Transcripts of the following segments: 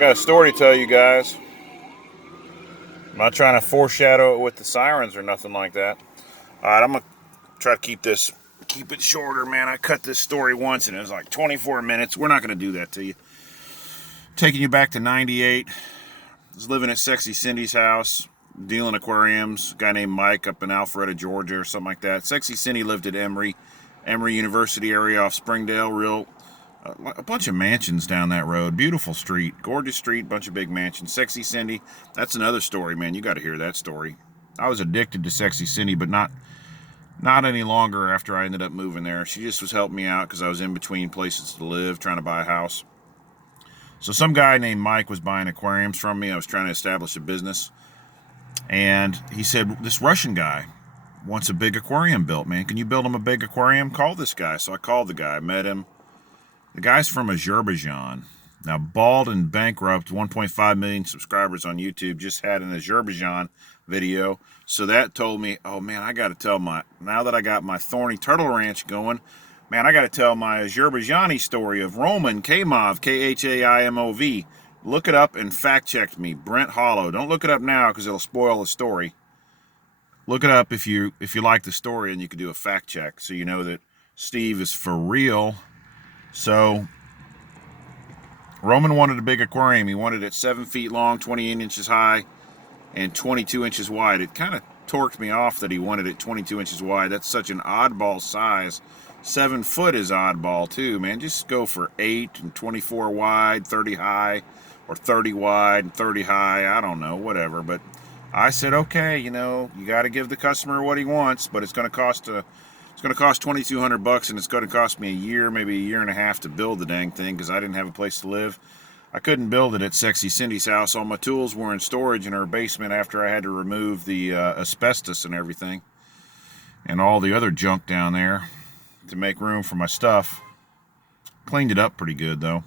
Got a story to tell you guys. I'm not trying to foreshadow it with the sirens or nothing like that. All right, I'm gonna try to keep it shorter, man. I cut this story once and it was like 24 minutes. We're not gonna do that to you. Taking you back to '98. I was living at Sexy Cindy's house, dealing aquariums. A guy named Mike up in Alpharetta, Georgia, or something like that. Sexy Cindy lived at Emory University area off Springdale. A bunch of mansions down that road. Beautiful street, gorgeous street, bunch of big mansions. Sexy Cindy, that's another story, man. You got to hear that story. I was addicted to Sexy Cindy, but not any longer after I ended up moving there. She just was helping me out because I was in between places to live, trying to buy a house. So some guy named Mike was buying aquariums from me. I was trying to establish a business, and he said, this Russian guy wants a big aquarium built, man. Can you build him a big aquarium? Call this guy. So I called the guy, met him. The guy's from Azerbaijan. Now, bald and bankrupt, 1.5 million subscribers on YouTube, just had an Azerbaijan video. So that told me, oh man, I got to tell now that I got my Thorny Turtle Ranch going, man, I got to tell my Azerbaijani story of Roman Kahaimov, K-H-A-I-M-O-V. Look it up and fact check me, Brent Hollow. Don't look it up now because it'll spoil the story. Look it up if you like the story, and you can do a fact check so you know that Steve is for real. So, Roman wanted a big aquarium. He wanted it 7 feet long, 28 inches high, and 22 inches wide. It kind of torqued me off that he wanted it 22 inches wide. That's such an oddball size. 7 foot is oddball too, man. Just go for 8 and 24 wide, 30 high, or 30 wide and 30 high. I don't know, whatever. But I said, okay, you got to give the customer what he wants, but it's going to cost $2,200, and it's going to cost me a year, maybe a year and a half to build the dang thing because I didn't have a place to live. I couldn't build it at Sexy Cindy's house. All my tools were in storage in her basement after I had to remove the asbestos and everything and all the other junk down there to make room for my stuff. Cleaned it up pretty good though.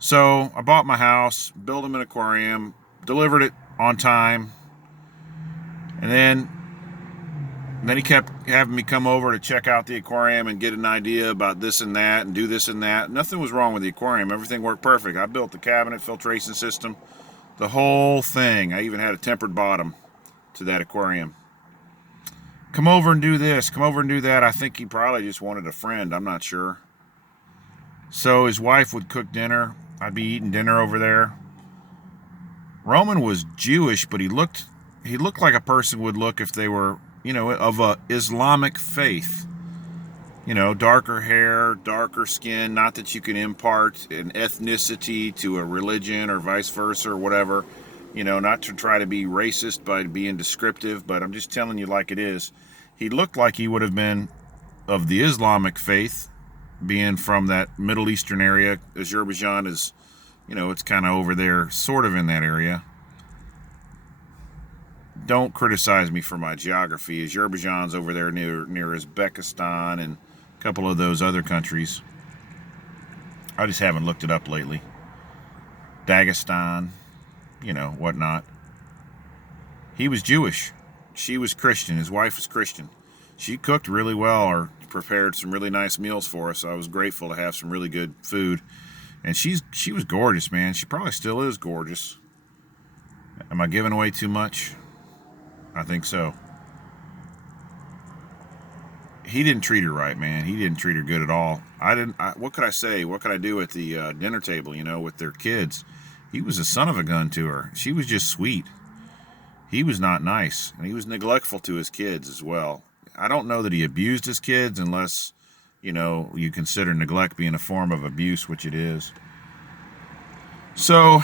So I bought my house, built him an aquarium, delivered it on time, and then he kept having me come over to check out the aquarium and get an idea about this and that and do this and that. Nothing was wrong with the aquarium. Everything worked perfect. I built the cabinet, filtration system, the whole thing. I even had a tempered bottom to that aquarium. Come over and do this, come over and do that. I think he probably just wanted a friend. I'm not sure. So his wife would cook dinner. I'd be eating dinner over there. Roman was Jewish, but he looked like a person would look if they were, of a Islamic faith. Darker hair, darker skin. Not that you can impart an ethnicity to a religion or vice versa or whatever. Not to try to be racist by being descriptive, but I'm just telling you like it is. He looked like he would have been of the Islamic faith, being from that Middle Eastern area. Azerbaijan is, it's kind of over there, sort of in that area. Don't criticize me for my geography. Azerbaijan's over there near Uzbekistan and a couple of those other countries. I just haven't looked it up lately. Dagestan, whatnot. He was Jewish. She was Christian. His wife was Christian. She cooked really well or prepared some really nice meals for us. I was grateful to have some really good food. And she was gorgeous, man. She probably still is gorgeous. Am I giving away too much? I think so. He didn't treat her right, man. He didn't treat her good at all. What could I say? What could I do at the dinner table, with their kids? He was a son of a gun to her. She was just sweet. He was not nice, and he was neglectful to his kids as well. I don't know that he abused his kids unless, you consider neglect being a form of abuse, which it is. So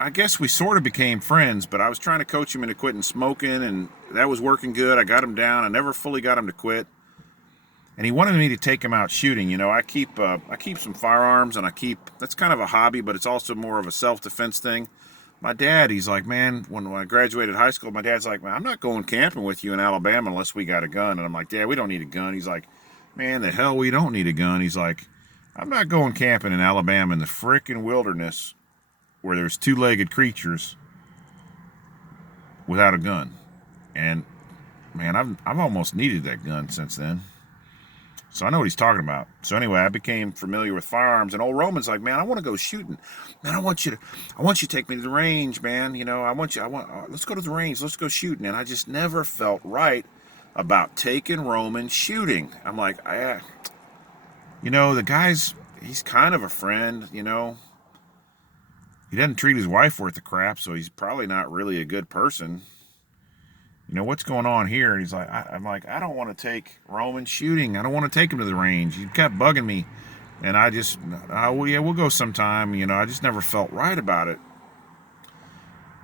I guess we sort of became friends, but I was trying to coach him into quitting smoking, and that was working good. I got him down. I never fully got him to quit. And he wanted me to take him out shooting. I keep some firearms, and that's kind of a hobby, but it's also more of a self-defense thing. My dad, he's like, man, when I graduated high school, my dad's like, man, I'm not going camping with you in Alabama unless we got a gun. And I'm like, Dad, we don't need a gun. He's like, man, the hell we don't need a gun. He's like, I'm not going camping in Alabama in the frickin' wilderness where there's two-legged creatures without a gun. And man, I've almost needed that gun since then. So I know what he's talking about. So anyway, I became familiar with firearms, and old Roman's like, man, I want to go shooting. Man, I want you to take me to the range, man. You know, let's go to the range. Let's go shooting. And I just never felt right about taking Roman shooting. I'm like, the he's kind of a friend, He doesn't treat his wife worth a crap, so he's probably not really a good person. What's going on here? And he's like, I'm like, I don't want to take Roman shooting. I don't want to take him to the range. He kept bugging me. And we'll go sometime. I just never felt right about it.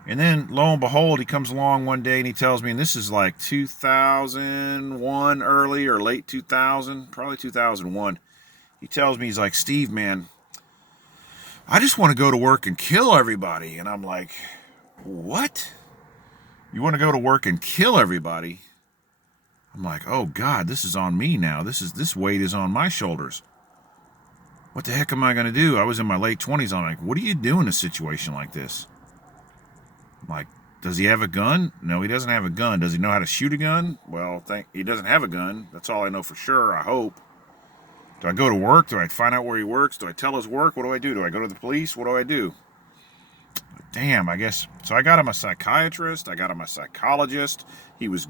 And then lo and behold, he comes along one day and he tells me, and this is like 2001, early or late 2000, probably 2001. He tells me, he's like, Steve, man, I just want to go to work and kill everybody. And I'm like, what? You want to go to work and kill everybody? I'm like, oh God, this is on me now. This weight is on my shoulders. What the heck am I going to do? I was in my late 20s. I'm like, what do you do in a situation like this? I'm like, does he have a gun? No, he doesn't have a gun. Does he know how to shoot a gun? Well, he doesn't have a gun. That's all I know for sure, I hope. Do I go to work? Do I find out where he works? Do I tell his work? What do I do? Do I go to the police? What do I do? Damn, I guess. So I got him a psychiatrist. I got him a psychologist. He was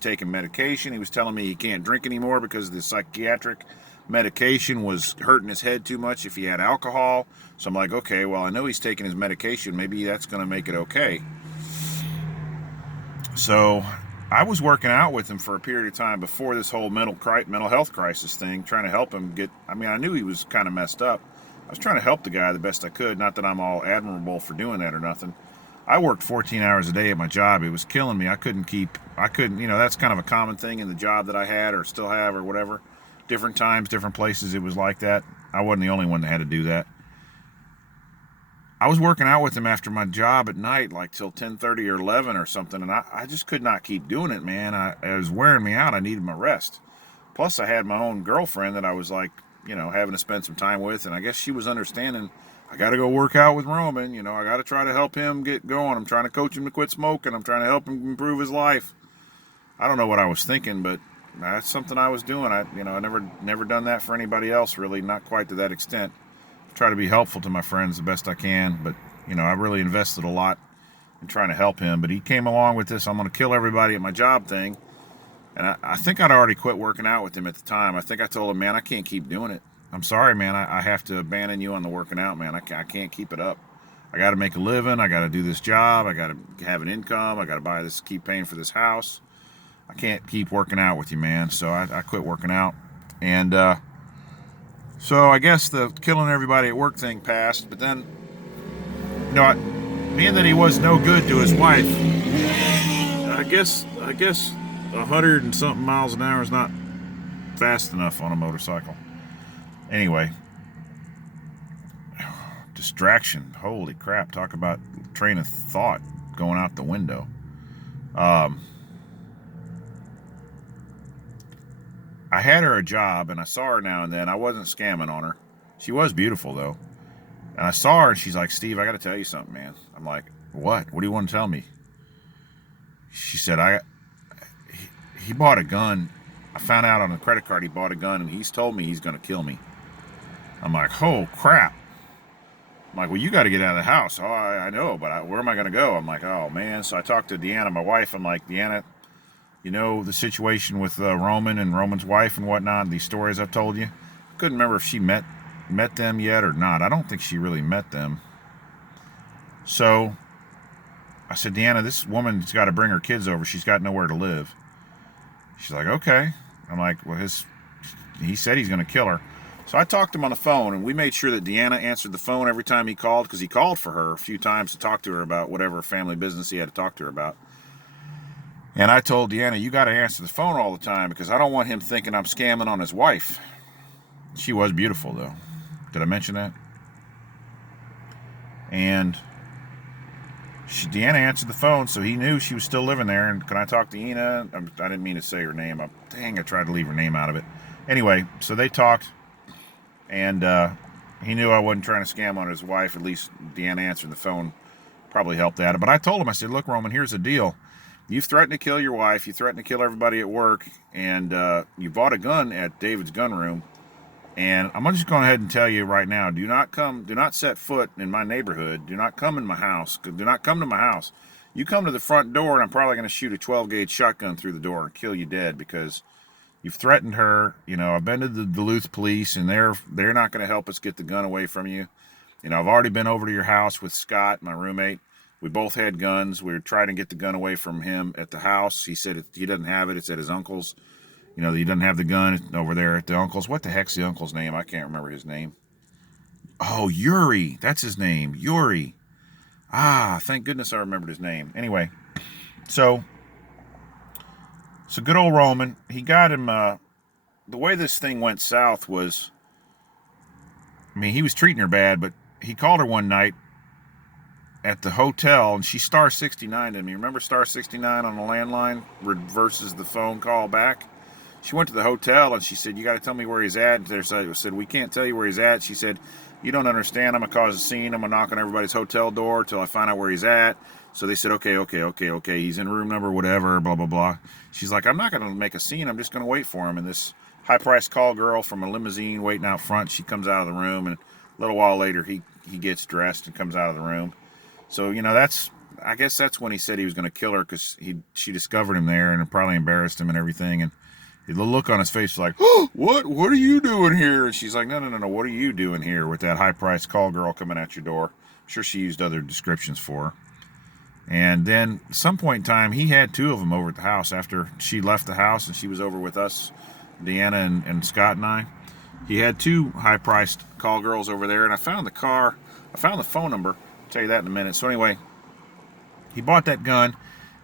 taking medication. He was telling me he can't drink anymore because the psychiatric medication was hurting his head too much if he had alcohol. So I'm like, okay, well, I know he's taking his medication. Maybe that's going to make it okay. So I was working out with him for a period of time before this whole mental health crisis thing, trying to help him I knew he was kind of messed up. I was trying to help the guy the best I could. Not that I'm all admirable for doing that or nothing. I worked 14 hours a day at my job. It was killing me. I couldn't, that's kind of a common thing in the job that I had or still have or whatever. Different times, different places, it was like that. I wasn't the only one that had to do that. I was working out with him after my job at night, like till 10:30 or 11 or something, and I just could not keep doing it, man. It was wearing me out. I needed my rest. Plus, I had my own girlfriend that I was like, having to spend some time with, and I guess she was understanding. I got to go work out with Roman. I got to try to help him get going. I'm trying to coach him to quit smoking. I'm trying to help him improve his life. I don't know what I was thinking, but that's something I was doing. I never done that for anybody else, really, not quite to that extent. Try to be helpful to my friends the best I can, but I really invested a lot in trying to help him. But he came along with this, I'm going to kill everybody at my job thing. And I think I'd already quit working out with him at the time. I think I told him, man, I can't keep doing it. I'm sorry, man. I have to abandon you on the working out, man. I can't keep it up. I got to make a living. I got to do this job. I got to have an income. I got to keep paying for this house. I can't keep working out with you, man. So I quit working out. And so I guess the killing everybody at work thing passed. But then, being that he was no good to his wife, I guess 100 and something miles an hour is not fast enough on a motorcycle. Anyway, distraction. Holy crap. Talk about train of thought going out the window. I had her a job, and I saw her now and then. I wasn't scamming on her. She was beautiful, though. And I saw her, and she's like, Steve, I got to tell you something, man. I'm like, what? What do you want to tell me? She said, he bought a gun. I found out on the credit card he bought a gun, and he's told me he's going to kill me. I'm like, oh, crap. I'm like, well, you got to get out of the house. Oh, I know, but where am I going to go? I'm like, oh, man. So I talked to Deanna, my wife. I'm like, Deanna, the situation with Roman and Roman's wife and whatnot, these stories I've told you. I couldn't remember if she met them yet or not. I don't think she really met them. So I said, Deanna, this woman's got to bring her kids over. She's got nowhere to live. She's like, okay. I'm like, well, he said he's going to kill her. So I talked to him on the phone, and we made sure that Deanna answered the phone every time he called, because he called for her a few times to talk to her about whatever family business he had to talk to her about. And I told Deanna, you got to answer the phone all the time, because I don't want him thinking I'm scamming on his wife. She was beautiful, though. Did I mention that? And Deanna answered the phone, so he knew she was still living there. And can I talk to Ina? I didn't mean to say her name. Dang, I tried to leave her name out of it. Anyway, so they talked, and he knew I wasn't trying to scam on his wife. At least Deanna answered the phone probably helped that. But I told him, I said, look, Roman, here's the deal. You've threatened to kill your wife. You threatened to kill everybody at work, and you bought a gun at David's gun room. And I'm just going ahead and tell you right now: do not set foot in my neighborhood. Do not come in my house. Do not come to my house. You come to the front door, and I'm probably going to shoot a 12 gauge shotgun through the door and kill you dead because you've threatened her. I've been to the Duluth police, and they're not going to help us get the gun away from you. I've already been over to your house with Scott, my roommate. We both had guns. We were trying to get the gun away from him at the house. He said he doesn't have it. It's at his uncle's. He doesn't have the gun over there at the uncle's. What the heck's the uncle's name? I can't remember his name. Oh, Yuri. That's his name. Yuri. Ah, thank goodness I remembered his name. Anyway, so good old Roman. He got him. The way this thing went south was, he was treating her bad, but he called her one night at the hotel, and she star 69 to me. Remember star 69 on the landline versus the phone call back? She went to the hotel, and she said, you got to tell me where he's at. And they said, we can't tell you where he's at. She said, you don't understand. I'm going to cause a scene. I'm going to knock on everybody's hotel door till I find out where he's at. So they said, okay. He's in room number whatever, blah, blah, blah. She's like, I'm not going to make a scene. I'm just going to wait for him. And this high-priced call girl from a limousine waiting out front, she comes out of the room, and a little while later, he gets dressed and comes out of the room. So, I guess that's when he said he was going to kill her because she discovered him there and it probably embarrassed him and everything. And the look on his face was like, oh, what are you doing here? And she's like, no, what are you doing here with that high-priced call girl coming at your door? I'm sure she used other descriptions for her. And then at some point in time, he had two of them over at the house after she left the house and she was over with us, Deanna and Scott and I. He had two high-priced call girls over there, and I found the phone number. I'll tell you that in a minute. So anyway, he bought that gun.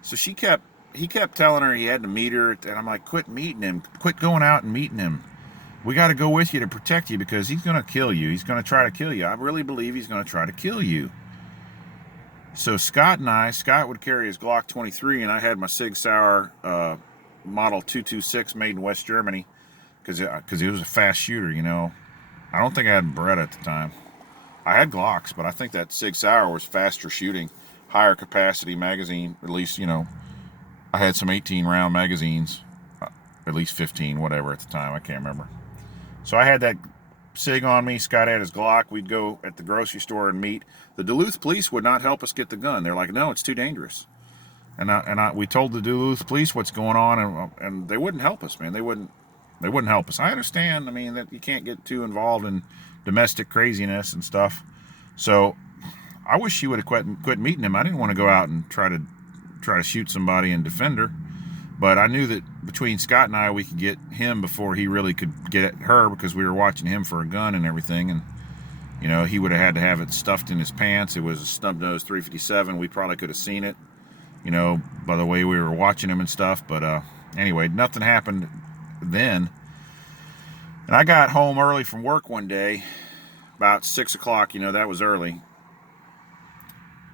So he kept telling her he had to meet her, and I'm like, quit meeting him. Quit going out and meeting him. We got to go with you to protect you because he's going to kill you. He's going to try to kill you. I really believe he's going to try to kill you. So Scott would carry his Glock 23, and I had my Sig Sauer Model 226 made in West Germany because he was a fast shooter, I don't think I had Beretta at the time. I had Glocks, but I think that Sig Sauer was faster shooting, higher capacity magazine. At least, I had some 18-round magazines, at least 15, whatever at the time. I can't remember. So I had that Sig on me. Scott had his Glock. We'd go at the grocery store and meet. The Duluth police would not help us get the gun. They're like, no, it's too dangerous. And we told the Duluth police what's going on, and they wouldn't help us, man. They wouldn't help us. I understand, that you can't get too involved in domestic craziness and stuff. So I wish she would have quit meeting him. I didn't want to go out and try to shoot somebody and defend her. But I knew that between Scott and I, we could get him before he really could get at her because we were watching him for a gun and everything. And, he would have had to have it stuffed in his pants. It was a snub-nosed .357. We probably could have seen it, by the way we were watching him and stuff. But anyway, nothing happened then. And I got home early from work one day, about 6 o'clock. That was early.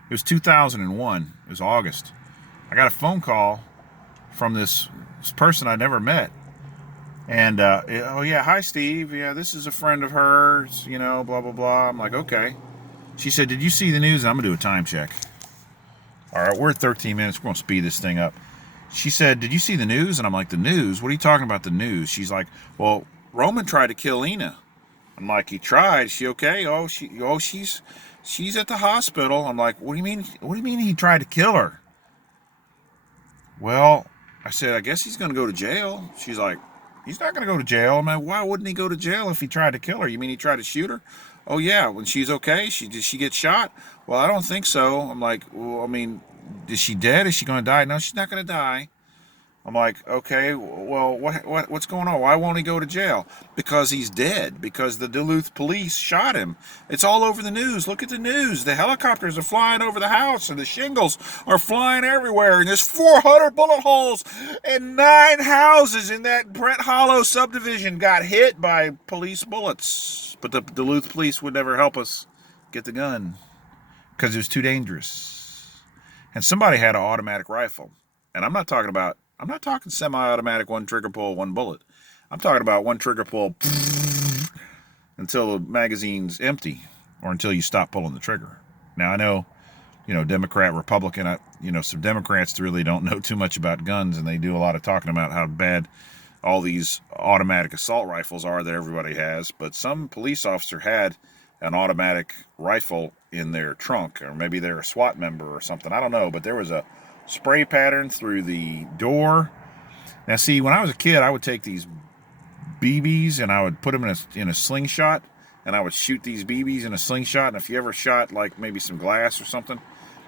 It was 2001. It was August. I got a phone call from this person I never met. And, oh, yeah, hi, Steve. Yeah, this is a friend of hers, blah, blah, blah. I'm like, okay. She said, did you see the news? I'm going to do a time check. All right, we're at 13 minutes. We're going to speed this thing up. She said, did you see the news? And I'm like, the news? What are you talking about, the news? She's like, well, Roman tried to kill Ina. I'm like, he tried? Is she okay? She's at the hospital. I'm like, what do you mean he tried to kill her? Well, I said, I guess he's going to go to jail. She's like, he's not going to go to jail. I'm like, why wouldn't he go to jail if he tried to kill her? You mean he tried to shoot her? Oh, yeah, when she's okay? Did she get shot? Well, I don't think so. I'm like, well, is she dead? Is she going to die? No, she's not going to die. I'm like, okay, well, what's going on? Why won't he go to jail? Because he's dead. Because the Duluth police shot him. It's all over the news. Look at the news. The helicopters are flying over the house, and the shingles are flying everywhere, and there's 400 bullet holes, and 9 houses in that Brent Hollow subdivision got hit by police bullets. But the Duluth police would never help us get the gun because it was too dangerous. And somebody had an automatic rifle. And I'm not talking semi-automatic, one trigger pull, one bullet. I'm talking about one trigger pull until the magazine's empty or until you stop pulling the trigger. Now, I know Democrat, Republican. Some Democrats really don't know too much about guns, and they do a lot of talking about how bad all these automatic assault rifles are that everybody has. But some police officer had an automatic rifle in their trunk, or maybe they're a SWAT member or something. I don't know, but there was a spray pattern through the door. Now, see, when I was a kid, I would take these BBs and I would put them in a slingshot, and I would shoot these BBs in a slingshot. And if you ever shot like maybe some glass or something,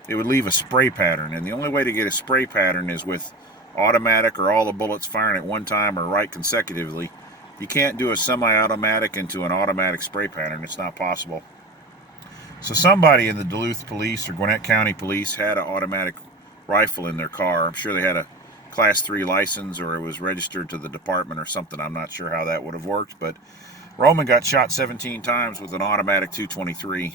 it would leave a spray pattern. And the only way to get a spray pattern is with automatic, or all the bullets firing at one time or right consecutively. You can't do a semi-automatic into an automatic spray pattern. It's not possible. So somebody in the Duluth Police or Gwinnett County Police had an automatic rifle in their car. I'm sure they had a Class 3 license, or it was registered to the department or something. I'm not sure how that would have worked, but Roman got shot 17 times with an automatic .223.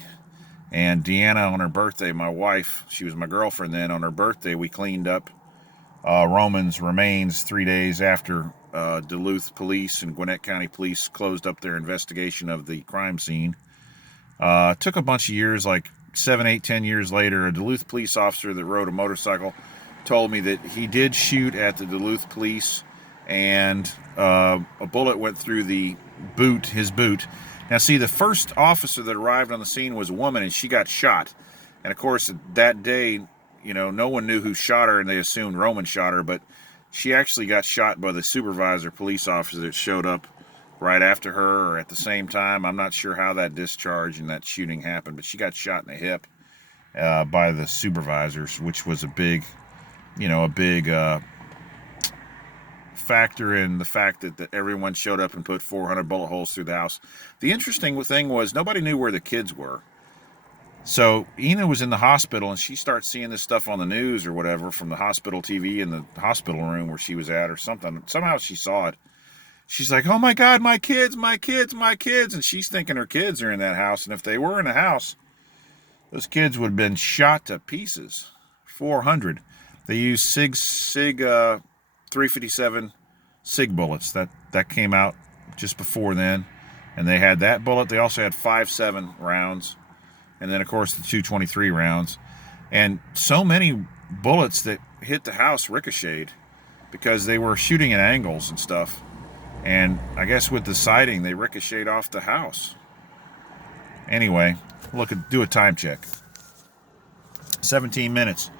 And Deanna, on her birthday, my wife, she was my girlfriend then, on her birthday, we cleaned up Roman's remains 3 days after Duluth Police and Gwinnett County Police closed up their investigation of the crime scene. Took a bunch of years, like 7, 8, 10 years later, a Duluth police officer that rode a motorcycle told me that he did shoot at the Duluth Police, and a bullet went through his boot. Now, see, the first officer that arrived on the scene was a woman, and she got shot. And, of course, that day, no one knew who shot her, and they assumed Roman shot her, but she actually got shot by the supervisor police officer that showed up right after her or at the same time. I'm not sure how that discharge and that shooting happened, but she got shot in the hip by the supervisors, which was a big factor in the fact that everyone showed up and put 400 bullet holes through the house. The interesting thing was nobody knew where the kids were. So Ina was in the hospital, and she starts seeing this stuff on the news or whatever from the hospital TV in the hospital room where she was at or something. Somehow she saw it. She's like, oh my God, my kids, my kids, my kids. And she's thinking her kids are in that house. And if they were in the house, those kids would have been shot to pieces. 400. They used SIG 357 SIG bullets. That came out just before then. And they had that bullet. They also had 5.7 rounds. And then, of course, the .223 rounds. And so many bullets that hit the house ricocheted because they were shooting at angles and stuff. And I guess with the sighting, they ricocheted off the house. Anyway, do a time check. 17 minutes.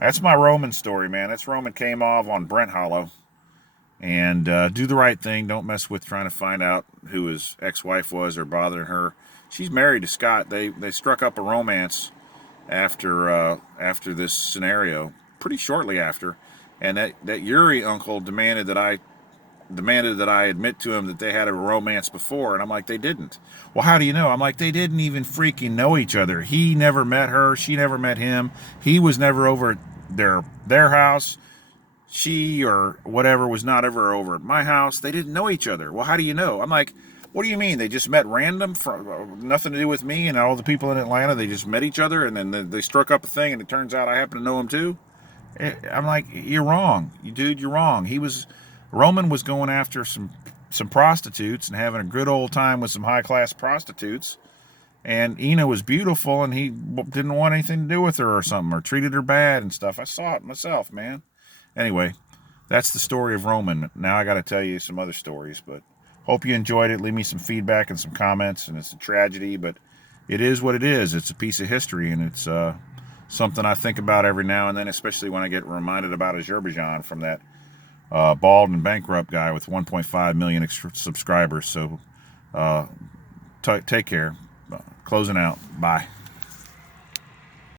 That's my Roman story, man. That's Roman kahaimov on Brent Hollow. And do the right thing. Don't mess with trying to find out who his ex-wife was or bothering her. She's married to Scott. They struck up a romance after this scenario, pretty shortly after. And that Yuri uncle demanded that I admit to him that they had a romance before, and I'm like, they didn't. Well, how do you know? I'm like, they didn't even freaking know each other. He never met her. She never met him. He was never over at their house. She or whatever was not ever over at my house. They didn't know each other. Well, how do you know? I'm like, what do you mean? They just met random, from nothing to do with me and all the people in Atlanta. They just met each other, and then they struck up a thing, and it turns out I happen to know him too. I'm like, you're wrong, dude. You're wrong. Roman was going after some prostitutes and having a good old time with some high-class prostitutes. And Ina was beautiful, and he didn't want anything to do with her or something, or treated her bad and stuff. I saw it myself, man. Anyway, that's the story of Roman. Now I got to tell you some other stories, but hope you enjoyed it. Leave me some feedback and some comments, and it's a tragedy, but it is what it is. It's a piece of history, and it's something I think about every now and then, especially when I get reminded about Azerbaijan from that bald and bankrupt guy with 1.5 million subscribers. So take care. Closing out. Bye.